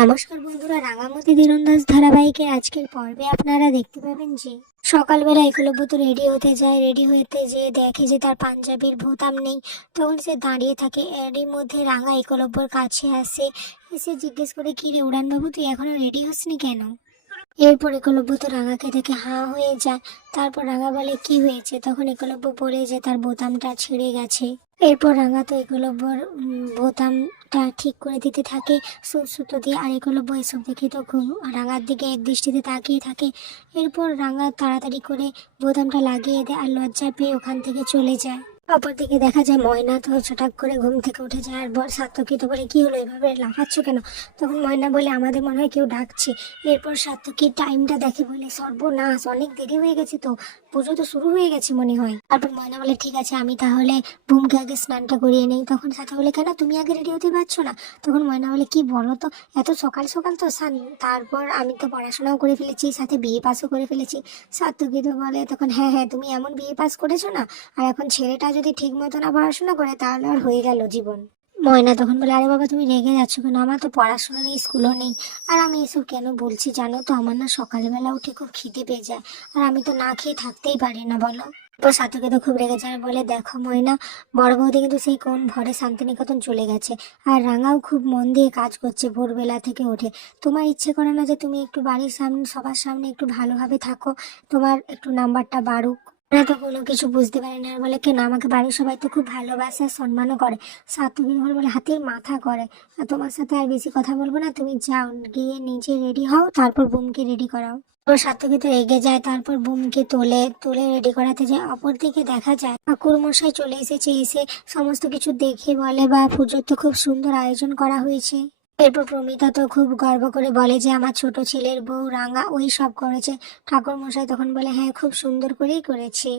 নমস্কার বন্ধুরা, রাঙামতি তীরন্দাজ ধারাবাহিকের আজকের পর্বে আপনারা দেখতে পাবেন যে সকালবেলা একলব্য তো রেডি হতে যেয়ে দেখে যে তার পাঞ্জাবির বোতাম নেই। তখন সে দাঁড়িয়ে থাকে, এরই মধ্যে রাঙা একলব্যর কাছে আসে, এসে জিজ্ঞেস করে, কি রে উড়ানবাবু, তুই এখনো রেডি হসনি কেন? এরপর একলব্য তো রাঙাকে দেখে হাঁ হয়ে যায়। তারপর রাঙা বলে, কি হয়েছে? তখন একলব্য বলে যে তার বোতামটা ছিঁড়ে গেছে। এরপর রাঙা তো একলব্যর বোতামটা ঠিক করে দিতে থাকে সুতো দিয়ে। আর একলব্য এসব দেখে তো খুব রাঙার দিকে এক দৃষ্টিতে তাকিয়ে থাকে। এরপর রাঙা তাড়াতাড়ি করে বোতামটা লাগিয়ে দেয় আর লজ্জা পেয়ে ওখান থেকে চলে যায়। অপরদিকে দেখা যায় ময়না তো ছটাক করে ঘুম থেকে উঠে যায় আর সাত্তকী তো বলে, কি হলো, এভাবে লাফাচ্ছ কেন? তখন ময়না বলে, আমাদের মনে হয় কেউ ডাকছে। এরপর সাত্তকী টাইমটা দেখে বলে, সর্বনাশ, অনেক দেরি হয়ে গেছে তো, পুজো তো শুরু হয়ে গেছে মনে হয়। তারপর ময়না বলে, ঠিক আছে, আমি তাহলে বুমকে আগে স্নানটা করিয়ে নেই। তখন সাথে বলে, কেন, তুমি আগে রেডি হতে পারছো না? তখন ময়না বলে, কি বলো তো, এত সকাল সকাল তো স্নান, তারপর আমি তো পড়াশোনাও করে ফেলেছি, সাথে বিএ পাসও করে ফেলেছি। সাত্তকী তো বলে তখন, হ্যাঁ হ্যাঁ, তুমি এমন বিএ পাস করেছো না, আর এখন ছেলেটা যদি ঠিক মতো না পড়াশোনা করে তাহলে আর হয়ে গেল জীবন। ময়না তখন বলে, আরে বাবা, তুমি রেগে যাচ্ছ কেন? আমার তো পড়াশোনা নেই, স্কুলও নেই। আর আমি এসব কেন বলছি জানো তো, আমার না সকালবেলা উঠে খুব খিদে পেয়ে যায়, আর আমি তো না খেয়ে থাকতেই পারি না, বলো। তো সাথীকে তো খুব রেগে যায়, বলে, দেখো ময়না, বড় বৌদি কিন্তু সেই কোন ভরে শান্তিনিকেতন চলে গেছে, আর রাঙাও খুব মন দিয়ে কাজ করছে ভোরবেলা থেকে উঠে। তোমার ইচ্ছে করে না যে তুমি একটু বাড়ির সামনে, সবার সামনে একটু ভালোভাবে থাকো, তোমার একটু নাম্বারটা বাড়ুক? না তো কোনো কিছু বুঝতে পারে না, আর বলে, কেন, আমাকে বাড়ির সবাই তো খুব ভালোবাসে আর সম্মানও করে। সাত্তকী বলে, হাতির মাথা করে, আর তোমার সাথে আর বেশি কথা বলবো না, তুমি যাও, গিয়ে নিজে রেডি হও, তারপর বুমকে রেডি করাও। ওর সাত্তকী তো এগিয়ে যায়, তারপর বুমকে তোলে, তুলে রেডি করাতে যায়। অপরদিকে দেখা যায় ঠাকুর মশাই চলে এসেছে, এসে সমস্ত কিছু দেখে বলে, বা পুজোর তো খুব সুন্দর আয়োজন করা হয়েছে। এরপর প্রমিতা তো খুব গর্ব করে বলে যে আমার ছোট ছেলের বউ রাঙা ওই সব করেছে। ঠাকুর মশাই তখন বলে, হ্যাঁ, খুব সুন্দর করেই করেছে।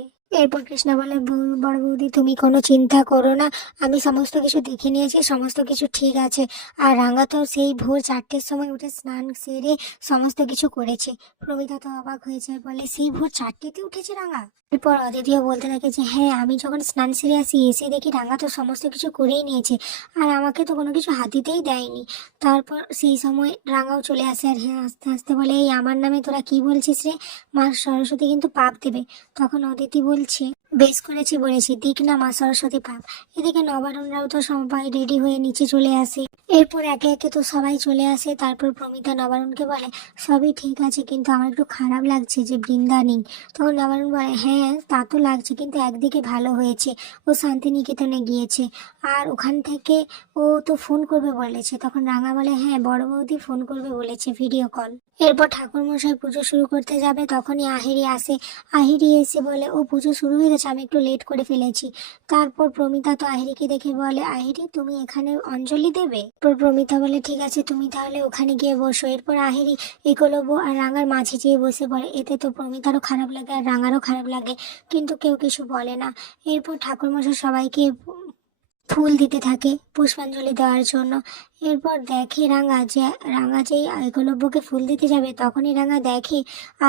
এরপর কৃষ্ণা বলে, বড় বৌদি, তুমি কোনো চিন্তা করো না, আমি সমস্ত কিছু দেখে নিয়েছি, সমস্ত কিছু ঠিক আছে। আর রাঙা তো সেই ভোর 4টের সময় উঠে স্নান সেরে সমস্ত কিছু করেছে। প্রমিতা তো অবাক হয়েছে, বলে, সেই ভোর 4টেতে উঠেছে রাঙা? এরপর অদিতিও বলতে থাকে যে, হ্যাঁ, আমি যখন স্নান সেরে আসি, এসে দেখি রাঙা তো সমস্ত কিছু করেই নিয়েছে, আর আমাকে তো কোনো কিছু হাত দিতেই দেয়নি। তারপর সেই সময় রাঙাও চলে আসে, আর হ্যাঁ, আস্তে আস্তে বলে, এই আমার নামে তোরা কি বলছিস রে, মা সরস্বতী কিন্তু পাপ দেবে। তখন অদিতি বলছে, বেশ করেছি বলেছি, দিক না মা সরস্বতী পাপ। এদিকে নবারুণরাও তো সবাই রেডি হয়ে নিচে চলে আসে। এরপর একে একে তো সবাই চলে আসে। তারপর প্রমিতা নবারুণকে বলে, সবই ঠিক আছে, কিন্তু আমার একটু খারাপ লাগছে যে বৃন্দা নেই। তখন নবারুণ বলে, হ্যাঁ, তা তো লাগছে, কিন্তু একদিকে ভালো হয়েছে, ও শান্তিনিকেতনে গিয়েছে, আর ওখান থেকে ও তো ফোন করবে বলেছে। তখন রাঙা বলে, হ্যাঁ, বড় বৌদি ফোন করবে বলেছে, ভিডিও কল। এরপর ঠাকুর মশাই পুজো শুরু করতে যাবে, তখনই আহিরি আসে। আহিরি এসে বলে, ও পুজো শুরু হয়ে গেছে, আমি একটু লেট করে ফেলেছি। তারপর প্রমিতা তো আহিরিকে দেখে বলে, আহিরি, তুমি এখানে অঞ্জলি দেবে? এরপর প্রমিতা বলে, ঠিক আছে, তুমি তাহলে ওখানে গিয়ে বসো। এরপর আহিরি একলব্য আর রাঙার মাঝে যেয়ে বসে পড়ে। এতে তো প্রমিতারও খারাপ লাগে আর রাঙারও খারাপ লাগে, কিন্তু কেউ কিছু বলে না। এরপর ঠাকুরমশাই সবাইকে ফুল দিতে থাকে পুষ্পাঞ্জলি দেওয়ার জন্য। এরপর দেখে রাঙা যেই একলব্যকে ফুল দিতে যাবে, তখনই রাঙা দেখে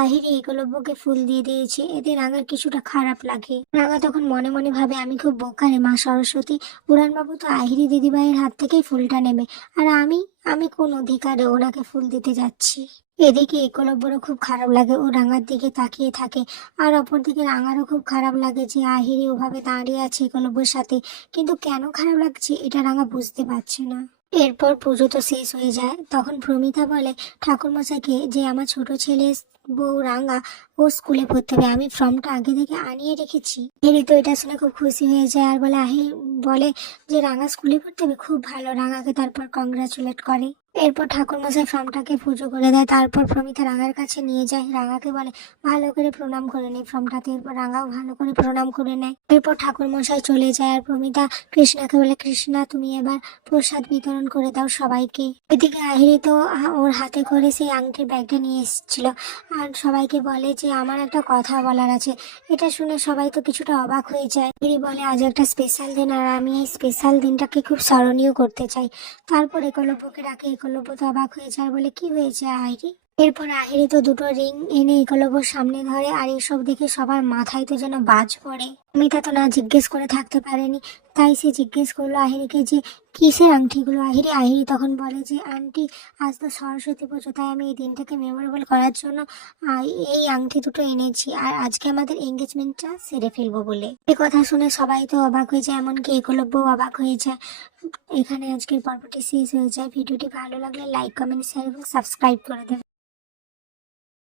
আহিরি একলব্যকে ফুল দিয়ে দিয়েছে। এতে রাঙার কিছুটা খারাপ লাগে। রাঙা তখন মনে মনে ভাবে, আমি খুব বোকা রে মা সরস্বতী, উড়ানবাবু তো আহিরি দিদিভাইয়ের হাত থেকেই ফুলটা নেবে, আর আমি আমি কোন অধিকারে ওনাকে ফুল দিতে যাচ্ছি। এদিকে একলব্যরও খুব খারাপ লাগে, ও রাঙার দিকে তাকিয়ে থাকে। আর অপরদিকে রাঙারও খুব খারাপ লাগে যে আহিরি ওভাবে দাঁড়িয়ে আছে একলব্যের সাথে, কিন্তু কেন খারাপ লাগছে এটা রাঙা বুঝতে পারছে না। এরপর পুজো তো শেষ হয়ে যায়। তখন প্রমিতা বলে ঠাকুরমশাইকে যে, আমার ছোট ছেলে বউ রাঙা, ও স্কুলে পড়তে হবে, আমি ফর্মটা আগে থেকে আনিয়ে রেখেছি। হেরি তো এটা শুনে খুব খুশি হয়ে যায়, আর বলে, বলে যে রাঙা স্কুলে পড়তে হবে, খুব ভালো। রাঙাকে তারপর কংগ্রাচুলেট করে। এরপর ঠাকুরমশাই ফর্মটাকে পুজো করে দেয়। তারপর প্রমিতা রাঙার কাছে নিয়ে যায়, রাঙাকে বলে, ভালো করে প্রণাম করে নেই ফর্মটাতে। এরপর রাঙাও ভালো করে প্রণাম করে নেয়। এরপর ঠাকুরমশাই চলে যায়, আর প্রমিতা কৃষ্ণাকে বলে, কৃষ্ণা, তুমি এবার প্রসাদ বিতরণ করে দাও সবাইকে। এদিকে আহিরি তো ওর হাতে করে সেই আংটির ব্যাগটা নিয়ে এসেছিল, আর সবাইকে বলে যে, আমার একটা কথা বলার আছে। এটা শুনে সবাই তো কিছুটা অবাক হয়ে যায়। আহিরি বলে, আজ একটা স্পেশাল দিন, আর আমি এই স্পেশাল দিনটাকে খুব স্মরণীয় করতে চাই। তারপর একলব্যকে ডাকে। একলব্য তো অবাক হয়ে যায়, আর বলে, কি হয়েছে আহিরি? এরপর আহিরি তো দুটো রিং এনে একলব্যর সামনে ধরে, আর এসব দেখে সবার মাথায় তো যেন বাজ পড়ে। মিতা তো না জিজ্ঞেস করে থাকতে পারেনি, তাই সে জিজ্ঞেস করলো আহিরিকে যে কিসের আংটিগুলো আহিরি। আহিরি তখন বলে যে আন্টি, আজ তো সরস্বতী পুজো, তাই আমি এই দিনটাকে মেমোরেবল করার জন্য এই আংটি দুটো এনেছি, আর আজকে আমাদের এঙ্গেজমেন্টটা সেরে ফেলবো বলে। এ কথা শুনে সবাই তো অবাক হয়ে যায়, এমনকি একলব্য অবাক হয়ে যায়। এখানে আজকের পর্বটি শেষ হয়ে যায়। ভিডিওটি ভালো লাগলে লাইক, কমেন্ট, শেয়ার এবং সাবস্ক্রাইব করে দেবেন।